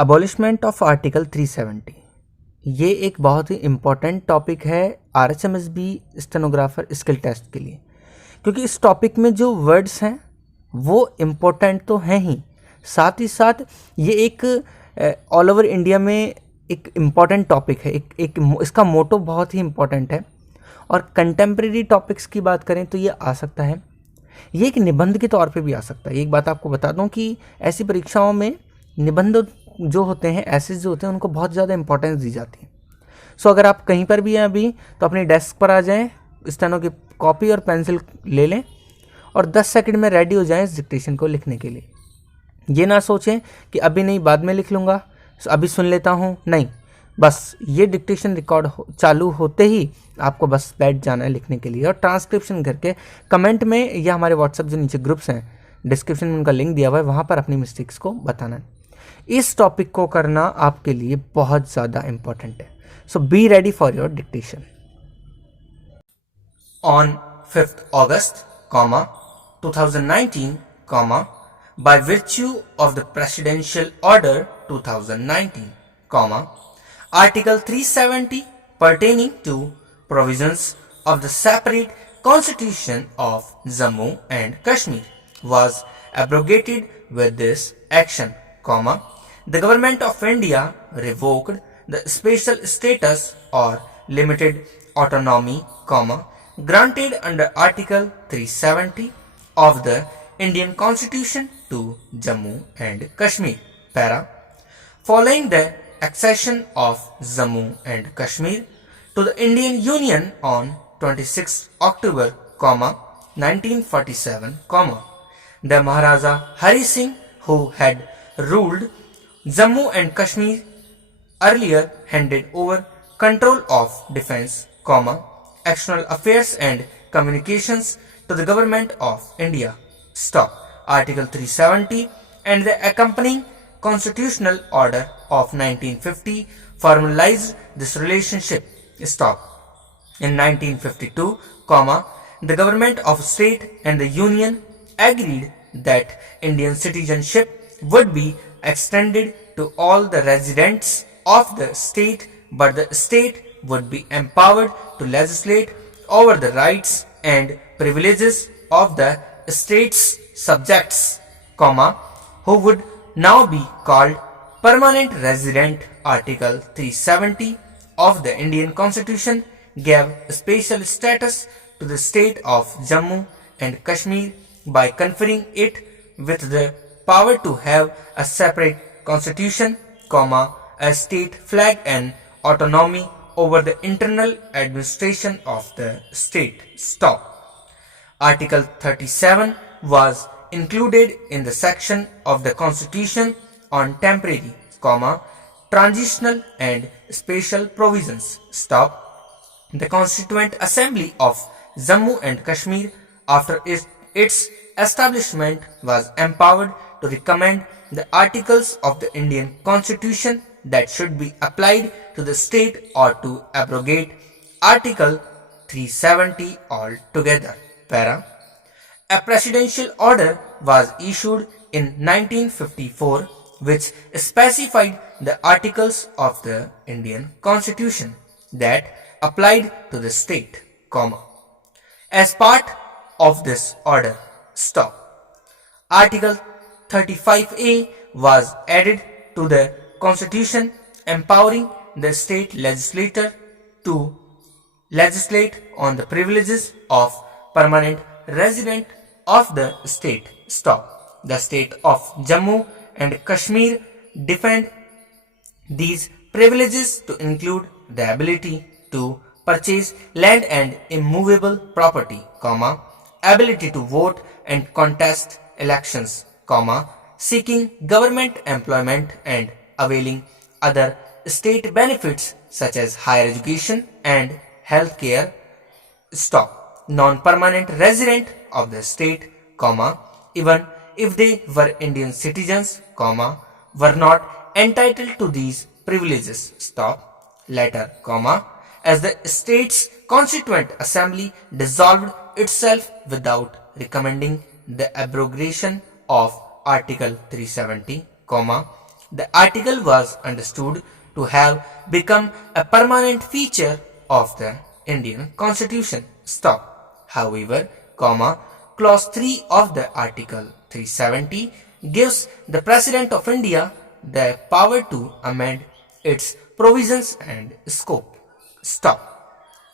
Abolishment of article 370 ये एक बहुत ही इम्पॉर्टेंट टॉपिक है आरएचएमएसबी स्टेनोग्राफर स्किल टेस्ट के लिए, क्योंकि इस टॉपिक में जो वर्ड्स हैं वो इम्पोर्टेंट तो हैं ही, साथ ही साथ ये एक ऑल ओवर इंडिया में एक इम्पॉर्टेंट टॉपिक है। इसका मोटो बहुत ही इम्पॉर्टेंट है। और कंटेम्प्रेरी टॉपिक्स की बात करें तो ये आ सकता है, ये एक निबंध के तौर पे भी आ सकता है। एक बात आपको बता दूं कि ऐसी परीक्षाओं में निबंध जो होते हैं, ऐसे जो होते हैं, उनको बहुत ज़्यादा इंपॉर्टेंस दी जाती है। सो अगर आप कहीं पर भी हैं अभी तो अपनी डेस्क पर आ जाएं, स्टेनो की कॉपी और पेंसिल ले लें और 10 सेकंड में रेडी हो जाएं इस डिक्टेशन को लिखने के लिए। ये ना सोचें कि अभी नहीं बाद में लिख लूँगा, अभी सुन लेता हूँ, नहीं, बस ये डिक्टेशन रिकॉर्ड चालू होते ही आपको बस बैठ जाना है लिखने के लिए और ट्रांसक्रिप्शन करके कमेंट में या हमारे व्हाट्सएप जो नीचे ग्रुप्स हैं डिस्क्रिप्शन में उनका लिंक दिया हुआ है, वहाँ पर अपनी मिस्टेक्स को बताना है। इस टॉपिक को करना आपके लिए बहुत ज़्यादा इंपॉर्टेंट है। So be ready for your dictation. On 5th August, 2019, by virtue of the Presidential Order 2019, Article 370 pertaining to provisions of the separate Constitution of Jammu and Kashmir was abrogated with this action, the Government of India revoked the special status or limited autonomy, granted under Article 370 of the Indian Constitution to Jammu and Kashmir. Para. Following the accession of Jammu and Kashmir to the Indian Union on 26 October, 1947, the Maharaja Hari Singh, who had ruled Jammu and Kashmir earlier, handed over control of defense, external affairs and communications to the Government of India. Stop. Article 370 and the accompanying Constitutional Order of 1950 formalized this relationship. Stop. In 1952, the Government of State and the Union agreed that Indian citizenship would be extended to all the residents of the state, but the state would be empowered to legislate over the rights and privileges of the state's subjects, who would now be called permanent resident. Article 370 of the Indian Constitution gave special status to the state of Jammu and Kashmir by conferring it with the power to have a separate constitution, a state flag and autonomy over the internal administration of the state. Stop. Article 37 was included in the section of the Constitution on temporary, transitional and special provisions. Stop. The Constituent Assembly of Jammu and Kashmir, after its establishment, was empowered to recommend the articles of the Indian Constitution that should be applied to the state or to abrogate Article 370 altogether. Para. A presidential order was issued in 1954 which specified the articles of the Indian Constitution that applied to the state, as part of this order. Stop. Article 35A was added to the Constitution, empowering the state legislature to legislate on the privileges of permanent resident of the state. Stop. The state of Jammu and Kashmir defend these privileges to include the ability to purchase land and immovable property, ability to vote and contest elections, seeking government employment and availing other state benefits such as higher education and health care. Stop. Non-permanent resident of the state, even if they were Indian citizens, were not entitled to these privileges. Stop. Later, as the state's Constituent Assembly dissolved itself without recommending the abrogation of Article 370, The article was understood to have become a permanent feature of the Indian Constitution. Stop. However, clause 3 of the Article 370 gives the President of India the power to amend its provisions and scope. Stop.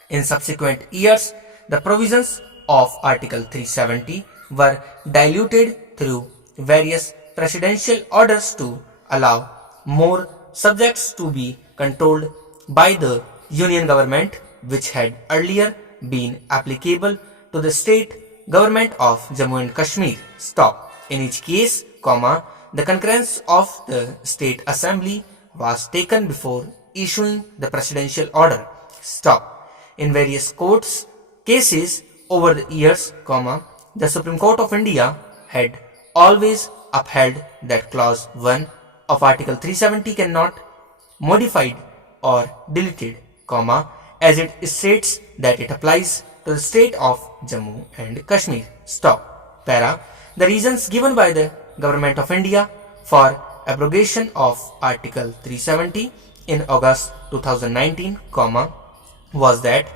In subsequent years, the provisions of Article 370 were diluted through various presidential orders to allow more subjects to be controlled by the Union government, which had earlier been applicable to the state government of Jammu and Kashmir. Stop. In each case, the concurrence of the State Assembly was taken before issuing the presidential order. Stop. In various courts cases over the years, the Supreme Court of India had always upheld that clause 1 of Article 370 cannot modified or deleted, as it states that it applies to the state of Jammu and Kashmir. Stop. Para. The reasons given by the Government of India for abrogation of Article 370 in August 2019, was that,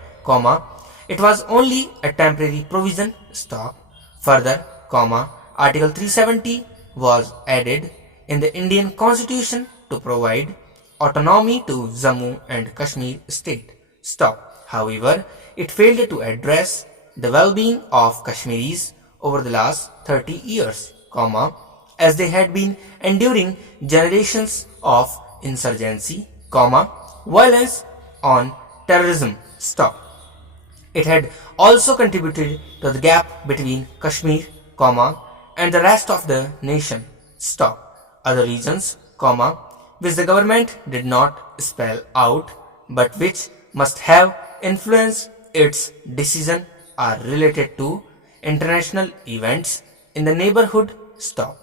it was only a temporary provision. Stop. Further, Article 370 was added in the Indian Constitution to provide autonomy to Jammu and Kashmir state. Stop. However, it failed to address the well-being of Kashmiris over the last 30 years, as they had been enduring generations of insurgency, violence on terrorism. Stop. It had also contributed to the gap between Kashmir, and the rest of the nation. Stop. Other reasons, which the government did not spell out, but which must have influenced its decision are related to international events in the neighborhood. Stop.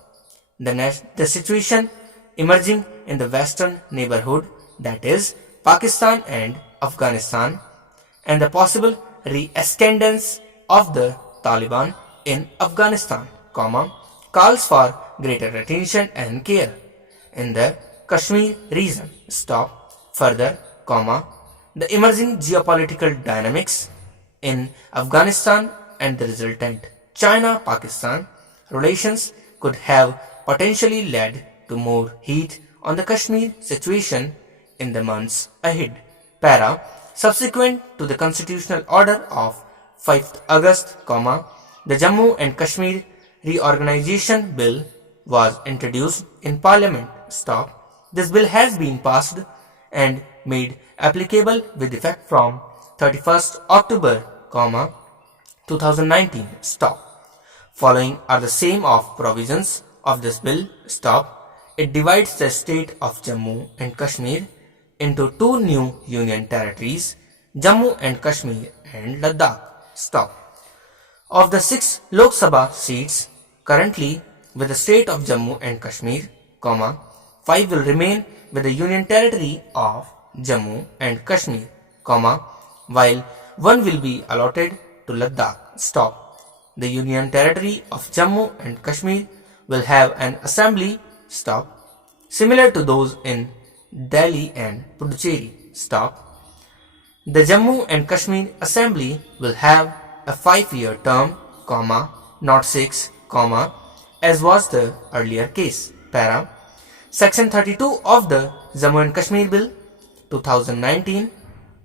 The situation emerging in the western neighborhood, that is Pakistan and Afghanistan, and the possible re-ascendance of the Taliban in Afghanistan, calls for greater attention and care in the Kashmir region. Stop. Further, the emerging geopolitical dynamics in Afghanistan and the resultant China-Pakistan relations could have potentially led to more heat on the Kashmir situation in the months ahead. Para. Subsequent to the constitutional order of 5th August, the Jammu and Kashmir Reorganization Bill was introduced in Parliament. Stop. This bill has been passed and made applicable with effect from 31st October, 2019. Stop. Following are the same of provisions of this bill. Stop. It divides the state of Jammu and Kashmir into two new union territories, Jammu and Kashmir and Ladakh. Stop. Of the 6 Lok Sabha seats currently with the state of Jammu and Kashmir, 5 will remain with the union territory of Jammu and Kashmir, while 1 will be allotted to Ladakh. Stop. The union territory of Jammu and Kashmir will have an assembly. Stop. Similar to those in Delhi and Puducherry. Stop. The Jammu and Kashmir Assembly will have a 5-year term, not 6, as was the earlier case. Para. Section 32 of the Jammu and Kashmir Bill 2019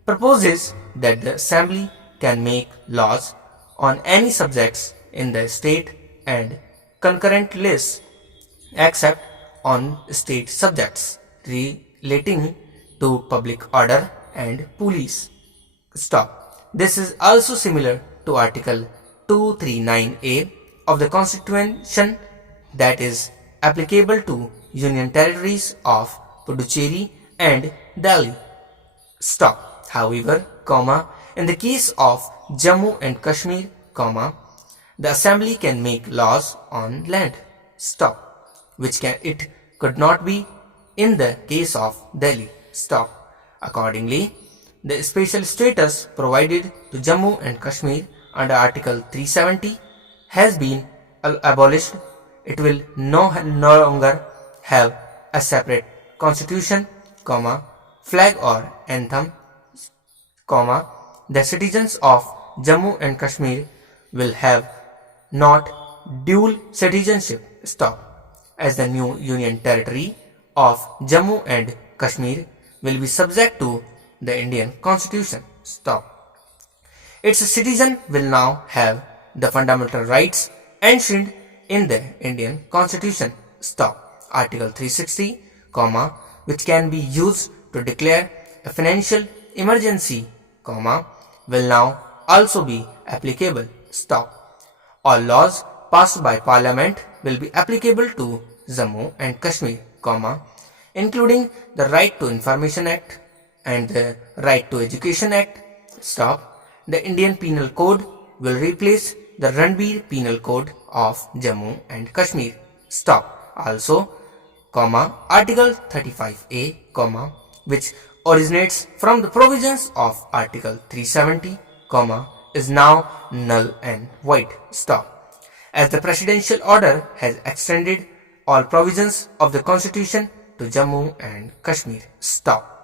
proposes that the Assembly can make laws on any subjects in the state and concurrent lists except on state subjects relating to public order and police. Stop. This is also similar to Article 239A of the Constitution that is applicable to Union Territories of Puducherry and Delhi. Stop. However, in the case of Jammu and Kashmir, the Assembly can make laws on land. Stop. It could not be in the case of Delhi. Stop. Accordingly, the special status provided to Jammu and Kashmir under Article 370 has been abolished. It will no longer have a separate constitution, comma, flag or anthem, comma, the citizens of Jammu and Kashmir will have not dual citizenship, stop, as the new union territory of Jammu and Kashmir will be subject to the Indian constitution, stop. Its citizens will now have the fundamental rights enshrined in the Indian constitution, stop. Article 360, comma, which can be used to declare a financial emergency, comma, will now also be applicable, stop. All laws passed by Parliament will be applicable to Jammu and Kashmir, comma, including the Right to Information Act and the Right to Education Act, stop. The Indian Penal Code will replace the Ranbir Penal Code of Jammu and Kashmir, stop. Also, comma, Article 35A, comma, which originates from the provisions of Article 370, comma, is now null and void, stop. As the presidential order has extended all provisions of the constitution to Jammu and Kashmir, stop.